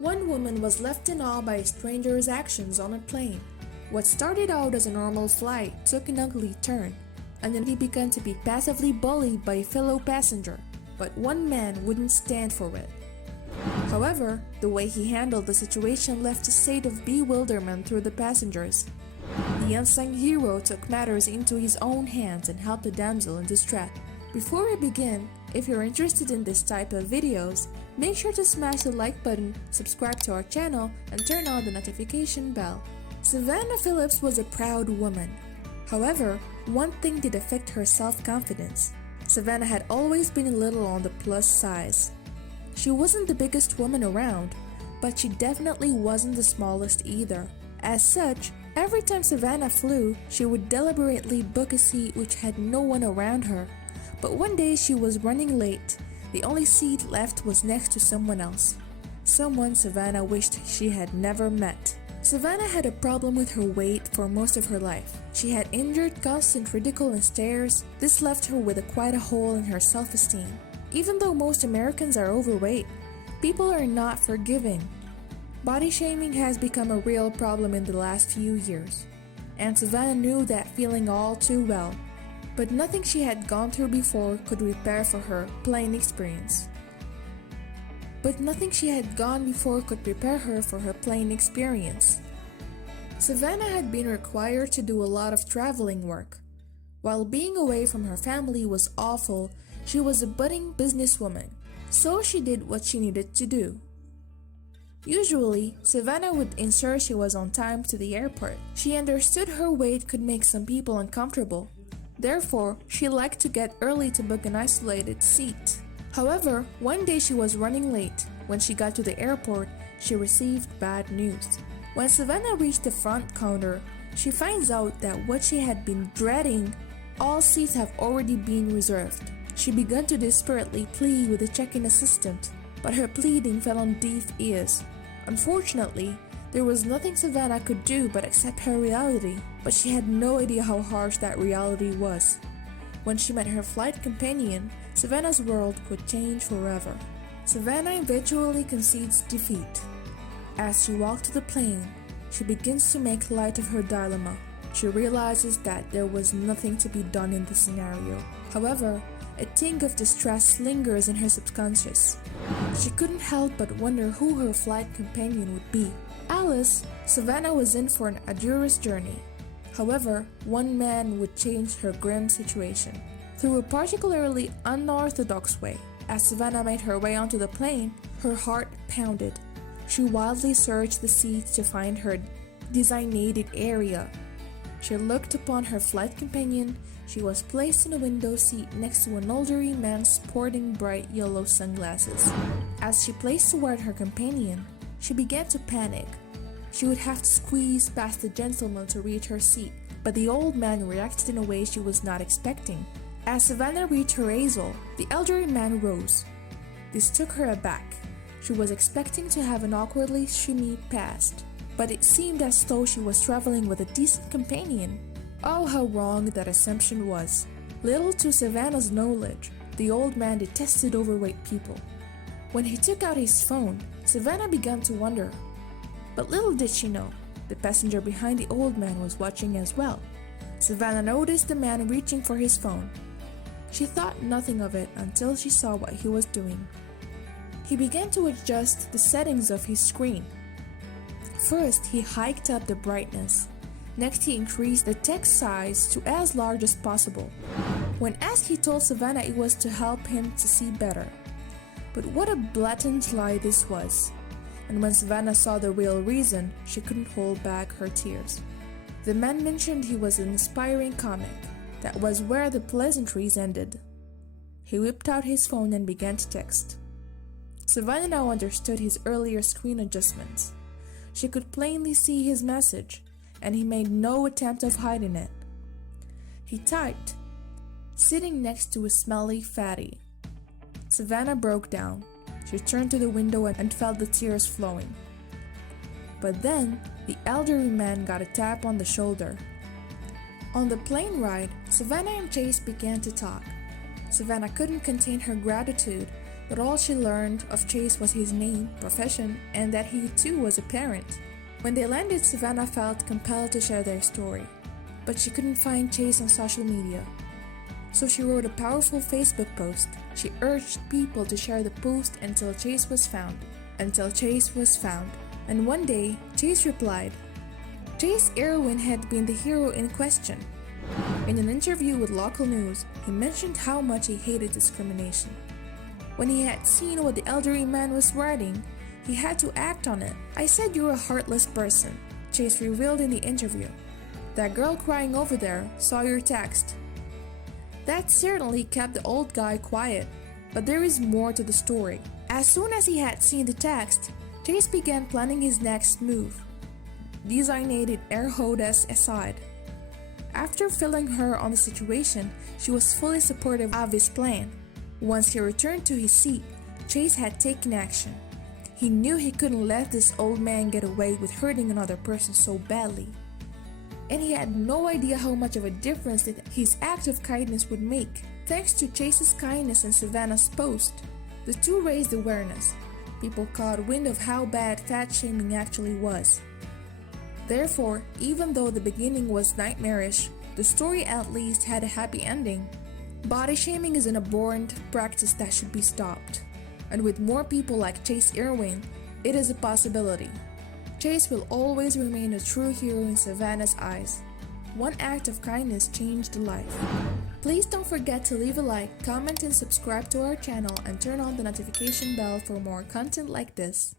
One woman was left in awe by a stranger's actions on a plane. What started out as a normal flight took an ugly turn, and then he began to be passively bullied by a fellow passenger, but one man wouldn't stand for it. However, the way he handled the situation left a state of bewilderment through the passengers. The unsung hero took matters into his own hands and helped the damsel in distress. Before we begin, if you're interested in this type of videos, make sure to smash the like button, subscribe to our channel, and turn on the notification bell. Savannah Phillips was a proud woman. However, one thing did affect her self-confidence. Savannah had always been a little on the plus size. She wasn't the biggest woman around, but she definitely wasn't the smallest either. As such, every time Savannah flew, she would deliberately book a seat which had no one around her. But one day she was running late. The only seat left was next to someone else. Someone Savannah wished she had never met. Savannah had a problem with her weight for most of her life. She had endured constant ridicule and stares. This left her with quite a hole in her self-esteem. Even though most Americans are overweight, people are not forgiving. Body shaming has become a real problem in the last few years, and Savannah knew that feeling all too well. But nothing she had gone through before could prepare for her plain experience. Savannah had been required to do a lot of traveling work. While being away from her family was awful, she was a budding businesswoman, so she did what she needed to do. Usually, Savannah would ensure she was on time to the airport. She understood her weight could make some people uncomfortable. Therefore, she liked to get early to book an isolated seat. However, one day she was running late. When she got to the airport, she received bad news. When Savannah reached the front counter, she finds out that what she had been dreading, all seats have already been reserved. She began to desperately plead with the check-in assistant, but her pleading fell on deaf ears. Unfortunately, there was nothing Savannah could do but accept her reality, but she had no idea how harsh that reality was. When she met her flight companion, Savannah's world would change forever. Savannah eventually concedes defeat. As she walks to the plane, she begins to make light of her dilemma. She realizes that there was nothing to be done in this scenario. However, a tinge of distress lingers in her subconscious. She couldn't help but wonder who her flight companion would be. Alice, Savannah was in for an arduous journey. However, one man would change her grim situation. Through a particularly unorthodox way. As Savannah made her way onto the plane, her heart pounded. She wildly searched the seats to find her designated area. She looked upon her flight companion. She was placed in a window seat next to an elderly man sporting bright yellow sunglasses. As she placed toward her companion, she began to panic. She would have to squeeze past the gentleman to reach her seat, but the old man reacted in a way she was not expecting. As Savannah reached her easel, the elderly man rose. This took her aback. She was expecting to have an awkwardly shimmy past, but it seemed as though she was traveling with a decent companion. Oh, how wrong that assumption was. Little to Savannah's knowledge, the old man detested overweight people. When he took out his phone, Savannah began to wonder. But little did she know, the passenger behind the old man was watching as well. Savannah noticed the man reaching for his phone. She thought nothing of it until she saw what he was doing. He began to adjust the settings of his screen. First, he hiked up the brightness. Next, he increased the text size to as large as possible. When asked, he told Savannah it was to help him to see better. But what a blatant lie this was. And when Savannah saw the real reason, she couldn't hold back her tears. The man mentioned he was an inspiring comic. That was where the pleasantries ended. He whipped out his phone and began to text. Savannah now understood his earlier screen adjustments. She could plainly see his message, and he made no attempt of hiding it. He typed, "Sitting next to a smelly fatty." Savannah broke down. She turned to the window and felt the tears flowing. But then, the elderly man got a tap on the shoulder. On the plane ride, Savannah and Chase began to talk. Savannah couldn't contain her gratitude. but all she learned of Chase was his name, profession, and that he too was a parent. When they landed, Savannah felt compelled to share their story, but she couldn't find Chase on social media. So she wrote a powerful Facebook post. She urged people to share the post until Chase was found. Until Chase was found. And one day, Chase replied. Chase Irwin had been the hero in question. In an interview with local news, he mentioned how much he hated discrimination. When he had seen what the elderly man was writing, he had to act on it. I said you're a heartless person, Chase revealed in the interview. That girl crying over there saw your text. That certainly kept the old guy quiet, but there is more to the story. As soon as he had seen the text, Chase began planning his next move. Designated air hostess aside. After filling her on the situation, she was fully supportive of his plan. Once he returned to his seat, Chase had taken action. He knew he couldn't let this old man get away with hurting another person so badly. And he had no idea how much of a difference that his act of kindness would make. Thanks to Chase's kindness and Savannah's post, the two raised awareness. People caught wind of how bad fat shaming actually was. Therefore, even though the beginning was nightmarish, the story at least had a happy ending. Body shaming is an abhorrent practice that should be stopped. And with more people like Chase Irwin, it is a possibility. Chase will always remain a true hero in Savannah's eyes. One act of kindness changed a life. Please don't forget to leave a like, comment, and subscribe to our channel and turn on the notification bell for more content like this.